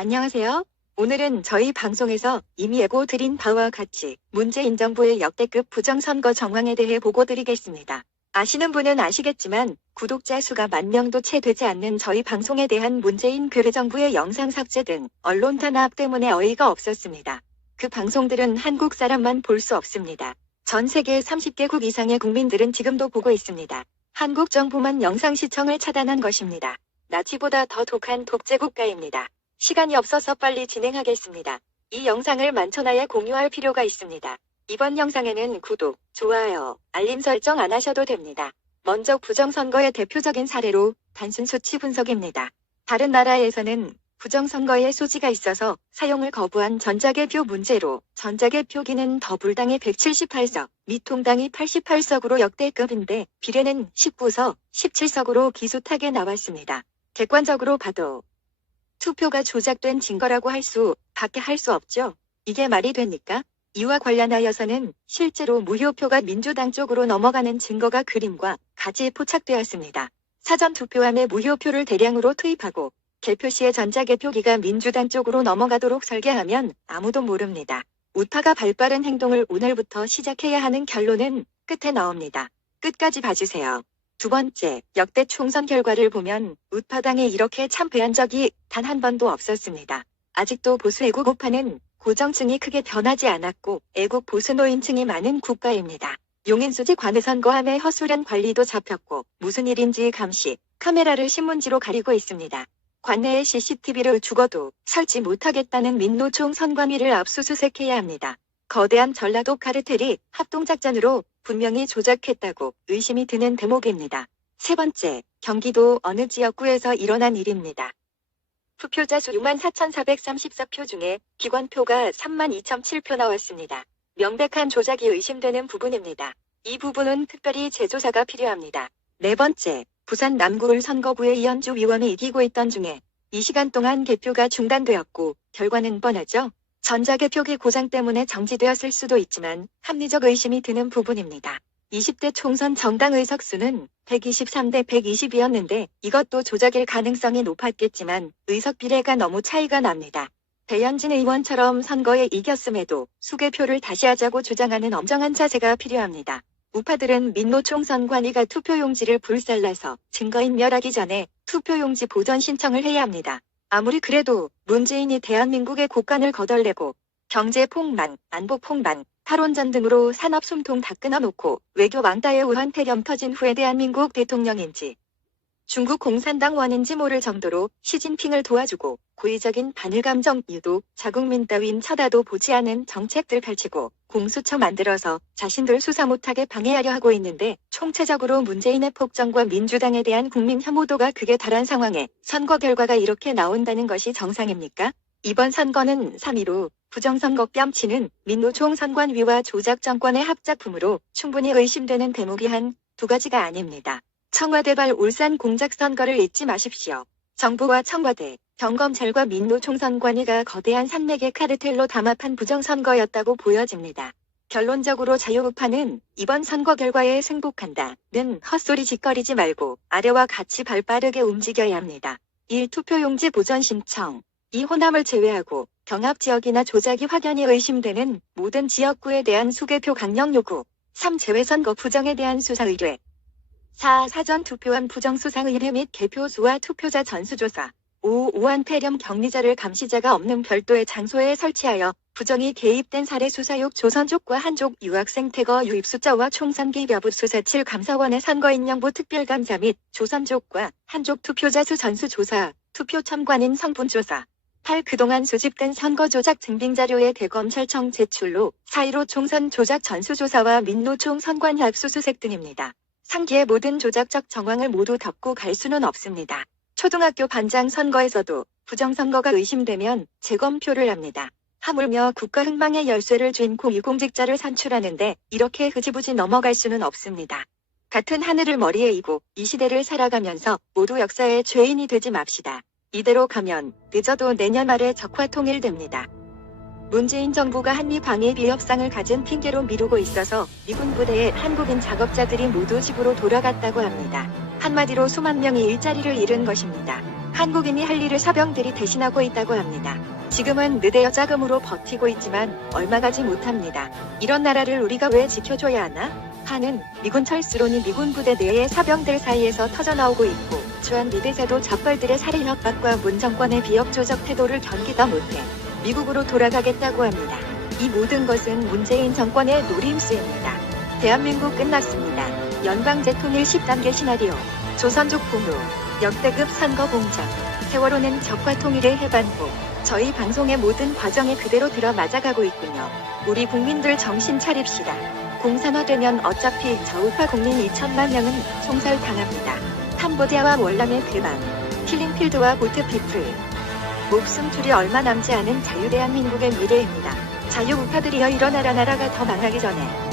안녕하세요. 오늘은 저희 방송에서 이미 예고 드린 바와 같이 문재인 정부의 역대급 부정선거 정황에 대해 보고 드리겠습니다. 아시는 분은 아시겠지만 구독자 수가 10,000명도 채 되지 않는 저희 방송에 대한 문재인 괴뢰 정부의 영상 삭제 등 언론 탄압 때문에 어이가 없었습니다. 그 방송들은 한국 사람만 볼 수 없습니다. 전 세계 30개국 이상의 국민들은 지금도 보고 있습니다. 한국 정부만 영상 시청을 차단한 것입니다. 나치보다 더 독한 독재국가입니다. 시간이 없어서 빨리 진행하겠습니다. 이 영상을 만천하에 공유할 필요가 있습니다. 이번 영상에는 구독, 좋아요, 알림 설정 안 하셔도 됩니다. 먼저 부정선거의 대표적인 사례로 단순 수치 분석입니다. 다른 나라에서는 부정선거에 소지가 있어서 사용을 거부한 전자개표 문제로 전자개표기는 더불당이 178석, 미통당이 88석으로 역대급인데 비례는 19석, 17석으로 기수타게 나왔습니다. 객관적으로 봐도 투표가 조작된 증거라고 할 수 없죠. 이게 말이 됩니까? 이와 관련하여서는 실제로 무효표가 민주당 쪽으로 넘어가는 증거가 그림과 같이 포착되었습니다. 사전투표함에 무효표를 대량으로 투입하고 개표 시에 전자개표기가 민주당 쪽으로 넘어가도록 설계하면 아무도 모릅니다. 우파가 발빠른 행동을 오늘부터 시작해야 하는 결론은 끝에 나옵니다. 끝까지 봐주세요. 두 번째, 역대 총선 결과를 보면 우파당이 이렇게 참패한 적이 단 한 번도 없었습니다. 아직도 보수 애국 우파는 고정층이 크게 변하지 않았고 애국 보수 노인층이 많은 국가입니다. 용인수지 관내선거함에 허술한 관리도 잡혔고 무슨 일인지 감시, 카메라를 신문지로 가리고 있습니다. 관내에 CCTV를 죽어도 설치 못하겠다는 민노총 선관위를 압수수색해야 합니다. 거대한 전라도 카르텔이 합동작전으로 분명히 조작했다고 의심이 드는 대목입니다. 세 번째, 경기도 어느 지역구에서 일어난 일입니다. 투표자 수 64,434표 중에 기권표가 32,007표 나왔습니다. 명백한 조작이 의심되는 부분입니다. 이 부분은 특별히 재조사가 필요합니다. 네 번째, 부산 남구을 선거구의 이현주 위원이 이기고 있던 중에 이 시간 동안 개표가 중단되었고 결과는 뻔하죠. 전자개표기 고장 때문에 정지되었을 수도 있지만 합리적 의심이 드는 부분입니다. 20대 총선 정당 의석수는 123대 120이었는데 이것도 조작일 가능성이 높았겠지만 의석 비례가 너무 차이가 납니다. 배현진 의원처럼 선거에 이겼음에도 수개표를 다시 하자고 주장하는 엄정한 자세가 필요합니다. 우파들은 민노총 선관위가 투표용지를 불살라서 증거인멸하기 전에 투표용지 보전 신청을 해야 합니다. 아무리 그래도 문재인이 대한민국의 국간을 거덜내고 경제 폭망, 안보 폭망, 탈원전 등으로 산업 숨통 다 끊어놓고 외교 왕따의 우한폐렴 터진 후에 대한민국 대통령인지 중국 공산당원인지 모를 정도로 시진핑을 도와주고 고의적인 반일감정 유도, 자국민 따윈 쳐다도 보지 않은 정책들 펼치고 공수처 만들어서 자신들 수사 못하게 방해하려 하고 있는데 총체적으로 문재인의 폭정과 민주당에 대한 국민 혐오도가 극에 달한 상황에 선거 결과가 이렇게 나온다는 것이 정상입니까? 이번 선거는 3.15 부정선거 뺨치는 민노총 선관위와 조작 정권의 합작품으로 충분히 의심되는 대목이 한2 가지가 아닙니다. 청와대발 울산 공작 선거를 잊지 마십시오. 정부와 청와대, 경검찰과 민노총 선관위가 거대한 산맥의 카르텔로 담합한 부정선거였다고 보여집니다. 결론적으로 자유우파는 이번 선거 결과에 승복한다는 헛소리 짓거리지 말고 아래와 같이 발빠르게 움직여야 합니다. 1. 투표용지 보전 신청. 이 호남을 제외하고 경합지역이나 조작이 확연히 의심되는 모든 지역구에 대한 수개표 강령 요구. 3. 재외선거 부정에 대한 수사 의뢰. 4. 사전투표함 부정수상 의뢰 및 개표수와 투표자 전수조사. 5. 우한폐렴 격리자를 감시자가 없는 별도의 장소에 설치하여 부정이 개입된 사례 수사육 조선족과 한족 유학생 태거 유입 숫자와 총선 개입 여부 수사. 7. 감사원의 선거인명부 특별감사 및 조선족과 한족 투표자 수 전수조사, 투표 첨관인 성분조사. 8. 그동안 수집된 선거조작 증빙자료의 대검찰청 제출로 4.15 총선 조작 전수조사와 민노총 선관위 압수수색 등입니다. 상기의 모든 조작적 정황을 모두 덮고 갈 수는 없습니다. 초등학교 반장 선거에서도 부정선거가 의심되면 재검표를 합니다. 하물며 국가 흥망의 열쇠를 쥔 고위공직자를 선출하는데 이렇게 흐지부지 넘어갈 수는 없습니다. 같은 하늘을 머리에 이고 이 시대를 살아가면서 모두 역사의 죄인이 되지 맙시다. 이대로 가면 늦어도 내년 말에 적화 통일됩니다. 문재인 정부가 한미 방위 비협상을 가진 핑계로 미루고 있어서 미군 부대의 한국인 작업자들이 모두 집으로 돌아갔다고 합니다. 한마디로 수만 명이 일자리를 잃은 것입니다. 한국인이 할 일을 사병들이 대신하고 있다고 합니다. 지금은 느대여 자금으로 버티고 있지만 얼마 가지 못합니다. 이런 나라를 우리가 왜 지켜줘야 하나? 하는 미군 철수론이 미군 부대 내의 사병들 사이에서 터져나오고 있고, 주한 미대세도 적벌들의 살해 협박과 문 정권의 비역 조적 태도를 견디다 못해 미국으로 돌아가겠다고 합니다. 이 모든 것은 문재인 정권의 노림수입니다. 대한민국 끝났습니다. 연방제통일 10단계 시나리오. 조선족 부무. 역대급 선거 공작. 세월호는 적과 통일의 해반복. 저희 방송의 모든 과정에 그대로 들어맞아가고 있군요. 우리 국민들 정신 차립시다. 공산화되면 어차피 저 우파 국민 2천만 명은 총살당합니다. 캄보디아와 월남의 대박. 킬링필드와 보트피플. 목숨 줄이 얼마 남지 않은 자유대한민국의 미래입니다. 자유우파들이여 일어나라. 나라가 더 망하기 전에.